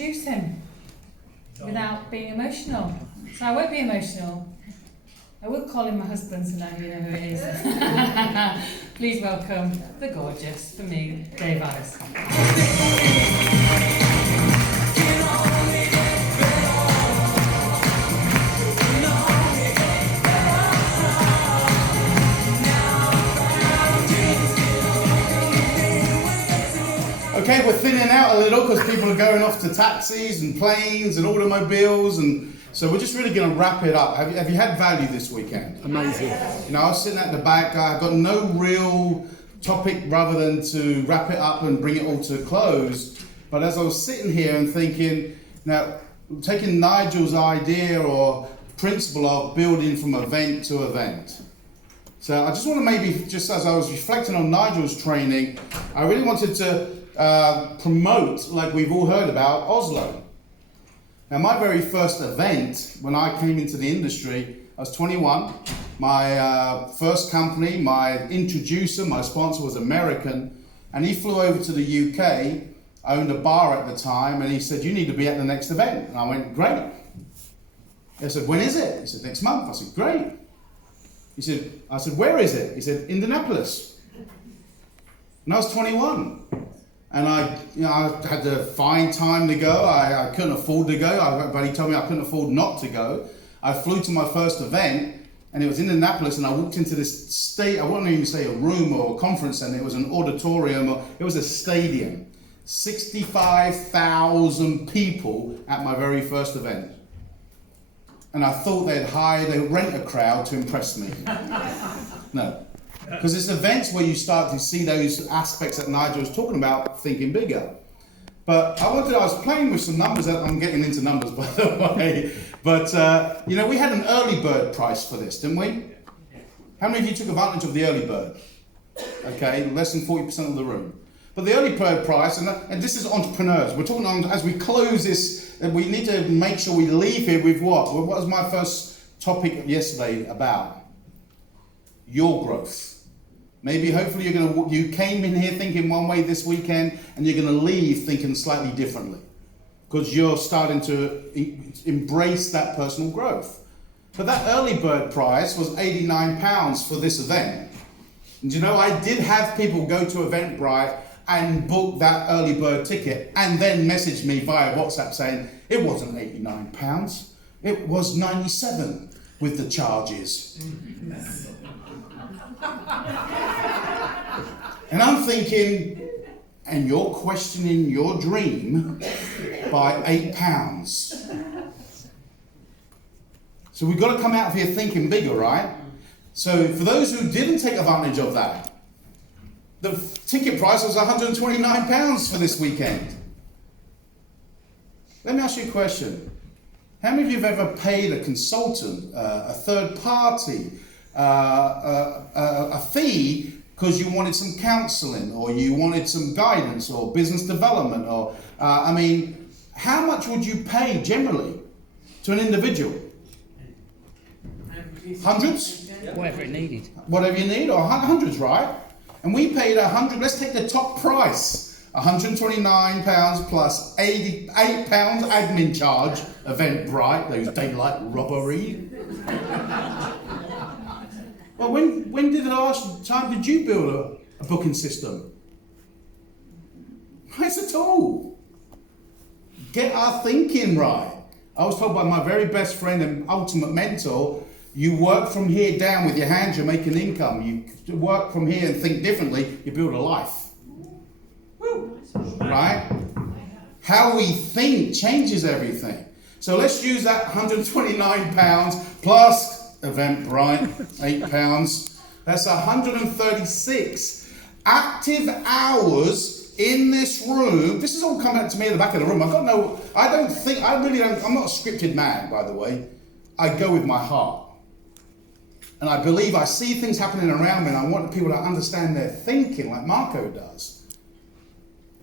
introduce him without being emotional. So I won't be emotional. I will call him my husband so now you know who it is. Please welcome the gorgeous, for me, Dave Ives. Okay, we're thinning out a little because people are going off to taxis and planes and automobiles, and so we're just really going to wrap it up. Have you had value this weekend? Amazing. You know, I was sitting at the back, I got no real topic rather than to wrap it up and bring it all to a close. But as I was sitting here and thinking, now, taking Nigel's idea or principle of building from event to event. So I just want to maybe, just as I was reflecting on Nigel's training, I really wanted to promote, like we've all heard about, Oslo. Now, my very first event when I came into the industry, I was 21. My first company, my introducer, my sponsor was American, and he flew over to the UK, owned a bar at the time, and he said, "You need to be at the next event." And I went, "Great." I said, "When is it?" He said, "Next month." I said, "Great." I said, "Where is it?" He said, "Indianapolis." And I was 21. And I had to find time to go. I couldn't afford to go, but he told me I couldn't afford not to go. I flew to my first event, and it was in Indianapolis, and I walked into this I wouldn't even say a room or a conference center, it was an auditorium, or it was a stadium. 65,000 people at my very first event. And I thought they'd rent a crowd to impress me. No. Because it's events where you start to see those aspects that Nigel was talking about, thinking bigger. But I was playing with some numbers. I'm getting into numbers, by the way. But, we had an early bird price for this, didn't we? How many of you took advantage of the early bird? Okay, less than 40% of the room. But the early bird price, and this is entrepreneurs. We're talking on, as we close this, we need to make sure we leave here with what? What was my first topic yesterday about? Your growth. Maybe, hopefully, you came in here thinking one way this weekend, and you're going to leave thinking slightly differently, because you're starting to embrace that personal growth. But that early bird price was £89 for this event. And I did have people go to Eventbrite and book that early bird ticket, and then message me via WhatsApp saying it wasn't £89, it was £97 with the charges. And I'm thinking, and you're questioning your dream by £8. So we've got to come out of here thinking bigger, right? So for those who didn't take advantage of that, the ticket price was £129 for this weekend. Let me ask you a question. How many of you have ever paid a consultant, a third party, a fee because you wanted some counselling, or you wanted some guidance, or business development, or how much would you pay generally to an individual? Hundreds? Whatever it needed. Whatever you need, or hundreds, right? And we paid £100. Let's take the top price, £129 plus £88 admin charge. Eventbrite, those daylight robbery. Well, when did the last time did you build a booking system? Right at all. Get our thinking right. I was told by my very best friend and ultimate mentor, you work from here down with your hands, you're making income. You work from here and think differently, you build a life. Right? How we think changes everything. So let's use that £129 plus Eventbrite, £8. That's 136 active hours in this room. This is all coming up to me at the back of the room. I'm not a scripted man, by the way. I go with my heart. And I believe I see things happening around me, and I want people to understand their thinking like Marco does.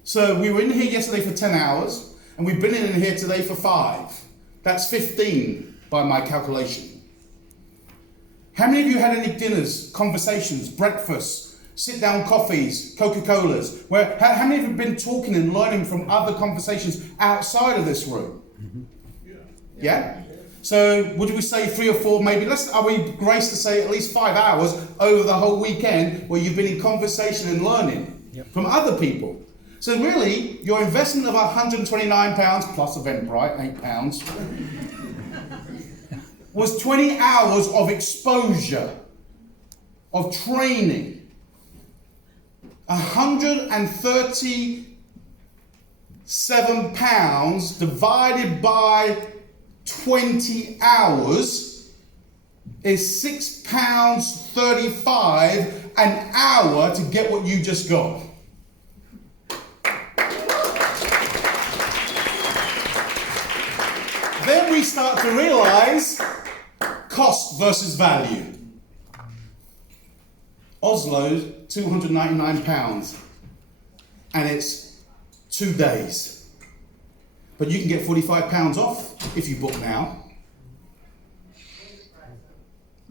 So we were in here yesterday for 10 hours, and we've been in here today for 5. That's 15 by my calculation. How many of you had any dinners, conversations, breakfasts, sit-down coffees, Coca-Colas. How many of you have been talking and learning from other conversations outside of this room? Yeah? So would we say 3 or 4, maybe, are we graced to say at least 5 hours over the whole weekend where you've been in conversation and learning from other people? So really, your investment of £129 plus Eventbrite, £8, was 20 hours of exposure, of training. £137 divided by 20 hours is £6.35 an hour to get what you just got. Then we start to realize cost versus value. Oslo's £299 and it's 2 days. But you can get £45 off if you book now.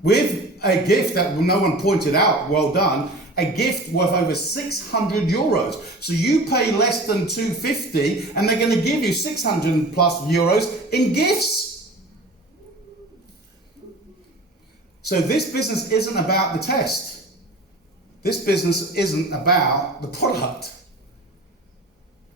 With a gift that no one pointed out, well done, a gift worth over €600. So you pay less than $250 and they're going to give you €600 plus in gifts. So this business isn't about the test. This business isn't about the product.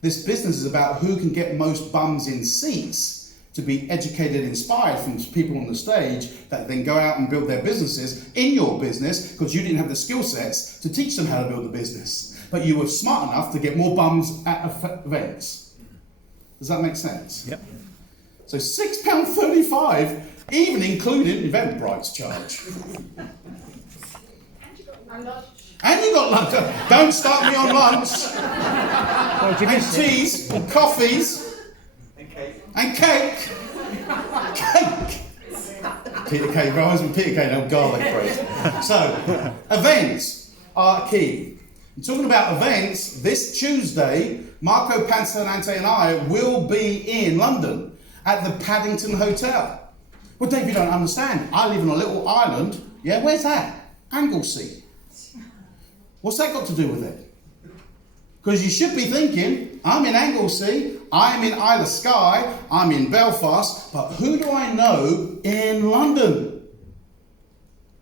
This business is about who can get most bums in seats to be educated, inspired from people on the stage that then go out and build their businesses in your business because you didn't have the skill sets to teach them how to build a business. But you were smart enough to get more bums at events. Does that make sense? Yep. So £6.35, even including Eventbrite's charge. And you got lunch. Don't start me on lunch. And teas, and coffees, and cake. Cake. Peter Kay, guys, with Peter Kay, no garlic bread. So, events are key. I'm talking about events. This Tuesday, Marco Pansanante and I will be in London at the Paddington Hotel. Well, Dave, you don't understand. I live on a little island. Yeah, where's that? Anglesey. What's that got to do with it? Because you should be thinking, I'm in Anglesey, I'm in Isle of Skye, I'm in Belfast, but who do I know in London?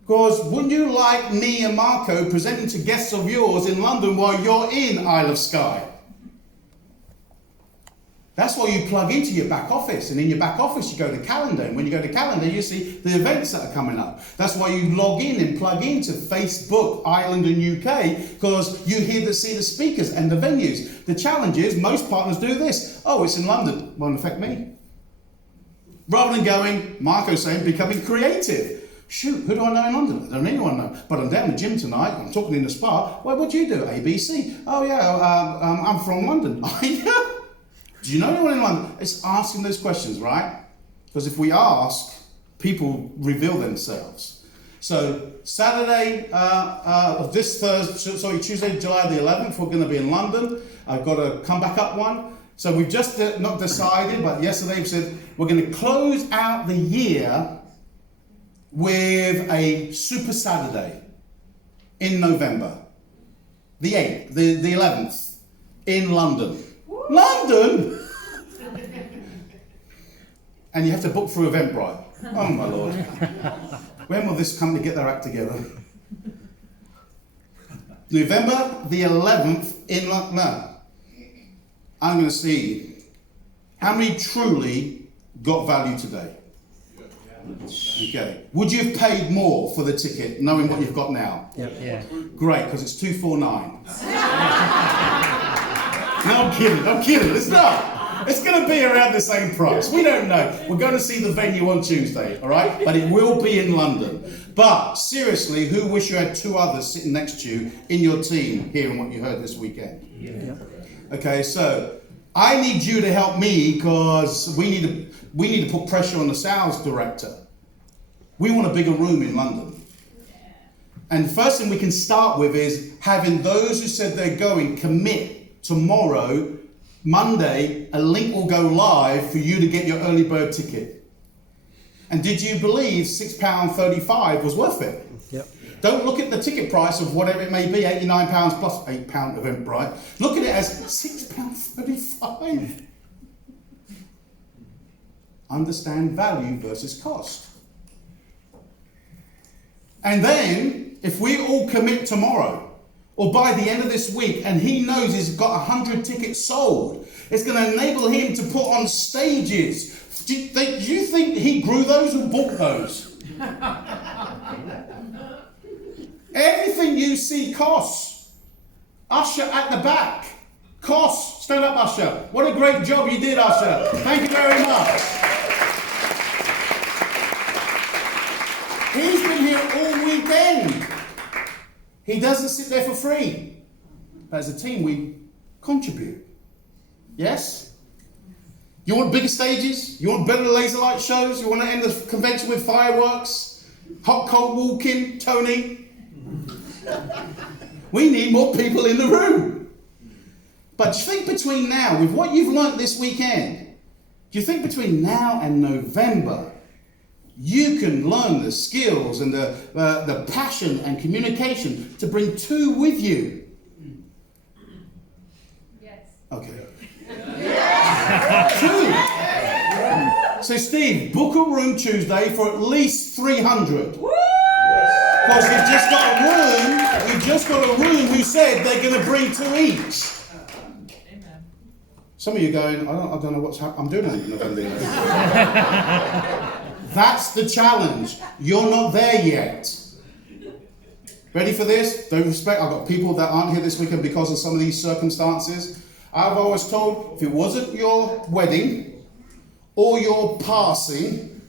Because wouldn't you like me and Marco presenting to guests of yours in London while you're in Isle of Skye? That's why you plug into your back office, and in your back office you go to calendar, and when you go to calendar you see the events that are coming up. That's why you log in and plug into Facebook, Ireland and UK, because you see the speakers and the venues. The challenge is most partners do this. Oh, it's in London, won't affect me. Rather than going, Marco's saying, becoming creative. Shoot, who do I know in London? I don't anyone know. But I'm down the gym tonight, I'm talking in the spa. Well, what do you do? ABC. Oh yeah, I'm from London. Do you know anyone in London? It's asking those questions, right? Because if we ask, people reveal themselves. So Saturday, Tuesday, July the 11th, we're going to be in London. I've got a come back up one. So we've just not decided, but yesterday we said we're going to close out the year with a Super Saturday in November. The 8th, the 11th, in London. London! And you have to book through Eventbrite. Oh my Lord. When will this company get their act together? November the 11th in London. No. I'm going to see how many truly got value today. Okay. Would you have paid more for the ticket knowing what you've got now? Yeah. Great, because it's $249. No, I'm kidding. It's not. It's going to be around the same price. We don't know. We're going to see the venue on Tuesday, all right? But it will be in London. But seriously, who wish you had 2 others sitting next to you in your team hearing what you heard this weekend? Yeah. Okay, so I need you to help me because we need to put pressure on the sales director. We want a bigger room in London. And the first thing we can start with is having those who said they're going commit. Tomorrow, Monday, a link will go live for you to get your early bird ticket. And did you believe £6.35 was worth it? Yep. Don't look at the ticket price of whatever it may be, £89 plus £8 Eventbrite. Look at it as £6.35. Understand value versus cost. And then, if we all commit tomorrow, or by the end of this week, and he knows he's got 100 tickets sold, it's going to enable him to put on stages. Do you think he grew those or bought those? Everything you see costs. Usher at the back. Costs. Stand up, Usher. What a great job you did, Usher. Thank you very much. He's been here all weekend. He doesn't sit there for free. But as a team, we contribute. Yes? You want bigger stages? You want better laser light shows? You want to end the convention with fireworks? Hot cold walking? Tony? We need more people in the room. But do you think between now, with what you've learnt this weekend, do you think between now and November, you can learn the skills and the passion and communication to bring 2 with you? Yes. Okay. 2. So Steve, book a room Tuesday for at least 300. Because you've just got a room who said they're going to bring 2 each. Amen. Some of you going, I don't know what's happening. I'm doing it in November. That's the challenge. You're not there yet. Ready for this? Don't respect. I've got people that aren't here this weekend because of some of these circumstances. I've always told, if it wasn't your wedding or your passing,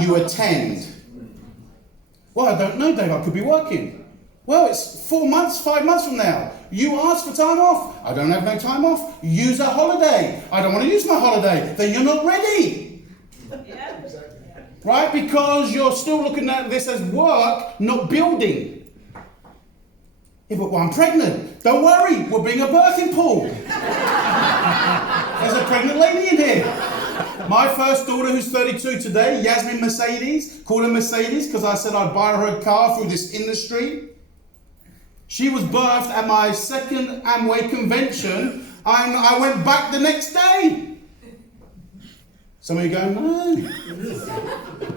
you attend. Well, I don't know, Dave. I could be working. Well, it's 4 months, 5 months from now. You ask for time off. I don't have no time off. Use a holiday. I don't want to use my holiday. Then you're not ready. Yeah. Right? Because you're still looking at this as work, not building. Yeah, but I'm pregnant. Don't worry. We'll bring a birthing pool. There's a pregnant lady in here. My first daughter, who's 32 today, Yasmin Mercedes, called her Mercedes because I said I'd buy her a car through this industry. She was birthed at my second Amway convention, and I went back the next day. Some of you go, no.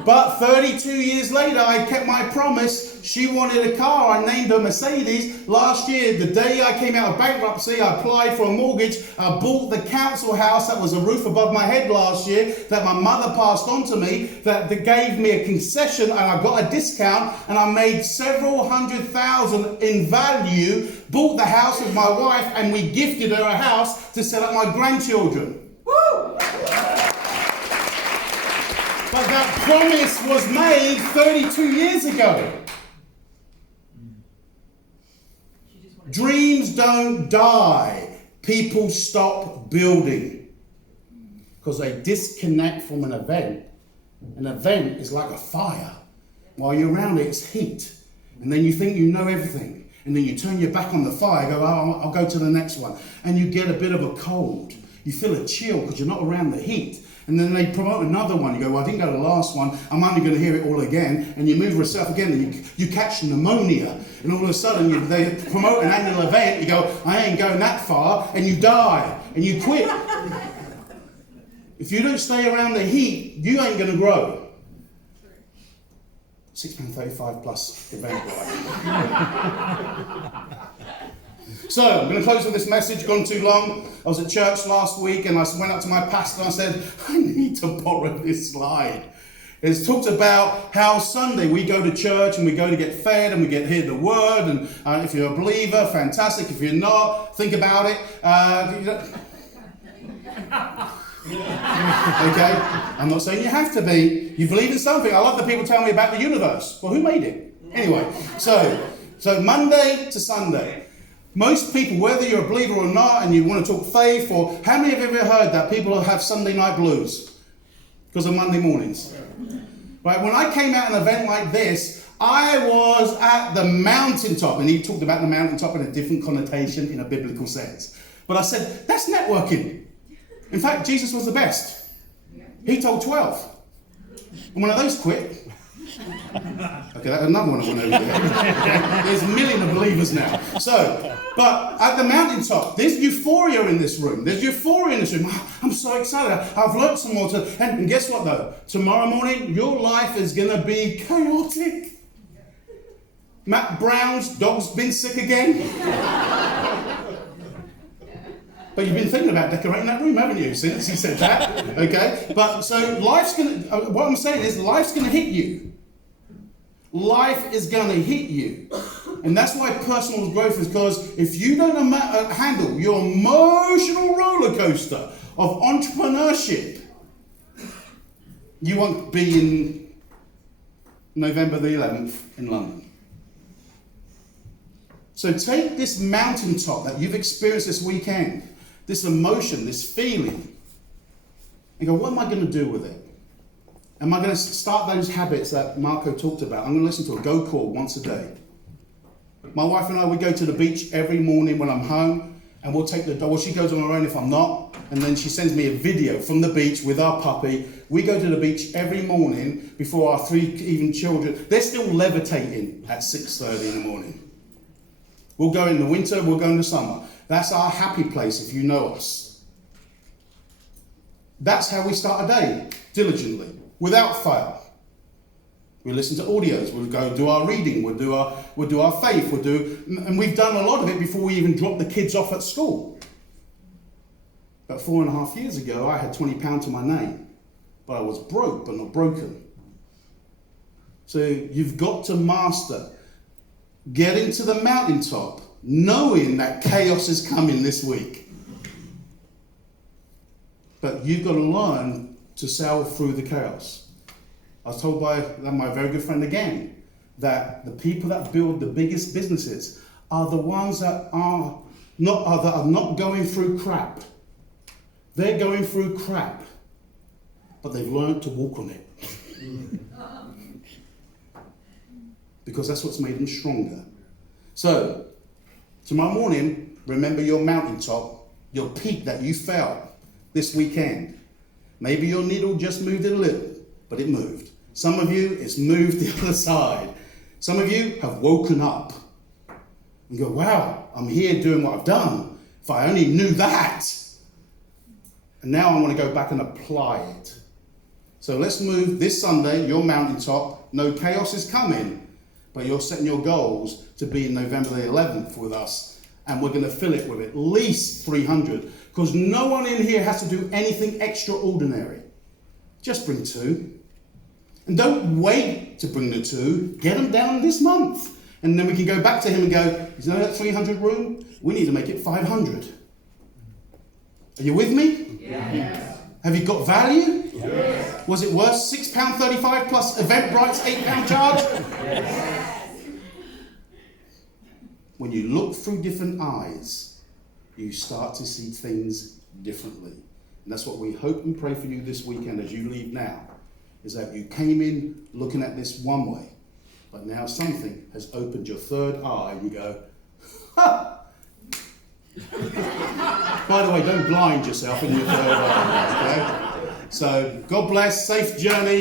But 32 years later, I kept my promise. She wanted a car. I named her Mercedes. Last year, the day I came out of bankruptcy, I applied for a mortgage. I bought the council house that was a roof above my head last year that my mother passed on to me, that gave me a concession, and I got a discount, and I made several $100,000 in value, bought the house with my wife, and we gifted her a house to set up my grandchildren. Woo! But that promise was made 32 years ago. Dreams don't die. People stop building because they disconnect from an event. An event is like a fire. While you're around it, it's heat. And then you think you know everything. And then you turn your back on the fire, go, oh, I'll go to the next one. And you get a bit of a cold. You feel a chill because you're not around the heat. And then they promote another one. You go, well, I didn't go to the last one. I'm only going to hear it all again. And you move yourself again, and you catch pneumonia. And all of a sudden, they promote an annual event. You go, I ain't going that far. And you die. And you quit. If you don't stay around the heat, you ain't going to grow. £6.35 plus event. So, I'm going to close with this message, gone too long. I was at church last week and I went up to my pastor and I said, I need to borrow this slide. It's talked about how Sunday we go to church and we go to get fed and we get hear the word. And if you're a believer, fantastic. If you're not, think about it. Okay? I'm not saying you have to be. You believe in something. I love that people tell me about the universe. Well, who made it? Anyway, so Monday to Sunday. Most people, whether you're a believer or not, and you want to talk faith, or how many of you have ever heard that people have Sunday night blues because of Monday mornings? Right? When I came out an event like this, I was at the mountaintop, and he talked about the mountaintop in a different connotation in a biblical sense. But I said, that's networking. In fact, Jesus was the best. He told 12. And one of those quit. Okay, that's another one I went over there. Okay? There's a million of believers now. So, but at the mountaintop, there's euphoria in this room. There's euphoria in this room. I'm so excited. I've learned some more. And guess what though? Tomorrow morning, your life is going to be chaotic. Matt Brown's dog's been sick again. But you've been thinking about decorating that room, haven't you, since he said that? Okay? But so life's going to, what I'm saying is life's going to hit you. Life is going to hit you. And that's why personal growth is, because if you don't handle your emotional roller coaster of entrepreneurship, you won't be in November the 11th in London. So take this mountaintop that you've experienced this weekend, this emotion, this feeling, and go, what am I going to do with it? Am I going to start those habits that Marco talked about? I'm going to listen to a Go call once a day. My wife and I, we go to the beach every morning when I'm home, and we'll take the dog. Well, she goes on her own if I'm not, and then she sends me a video from the beach with our puppy. We go to the beach every morning before our 3 even children. They're still levitating at 6:30 in the morning. We'll go in the winter, we'll go in the summer. That's our happy place if you know us. That's how we start a day, diligently, without fail. We listen to audios, we'll go do our reading, we'll do our faith, and we've done a lot of it before we even drop the kids off at school. About 4.5 years ago, I had £20 to my name, but I was broke, but not broken. So you've got to master getting to the mountaintop, knowing that chaos is coming this week. But you've got to learn to sail through the chaos. I was told by my very good friend again that the people that build the biggest businesses are the ones that are not going through crap. They're going through crap, but they've learned to walk on it. Because that's what's made them stronger. So, tomorrow morning, remember your mountaintop, your peak that you felt this weekend. Maybe your needle just moved it a little, but it moved. Some of you, it's moved the other side. Some of you have woken up and go, wow, I'm here doing what I've done. If I only knew that. And now I want to go back and apply it. So let's move this Sunday, your mountaintop. No chaos is coming. But you're setting your goals to be in November the 11th with us. And we're going to fill it with at least 300. Because no one in here has to do anything extraordinary. Just bring 2. And don't wait to bring the 2. Get them down this month. And then we can go back to him and go, is there that 300 room? We need to make it 500. Are you with me? Yes. Have you got value? Yes. Was it worth £6.35 plus Eventbrite's £8 charge? Yes. When you look through different eyes, you start to see things differently. And that's what we hope and pray for you this weekend as you leave now, is that you came in looking at this one way, but now something has opened your third eye and you go, ha! By the way, don't blind yourself in your third eye, okay? So, God bless, safe journey.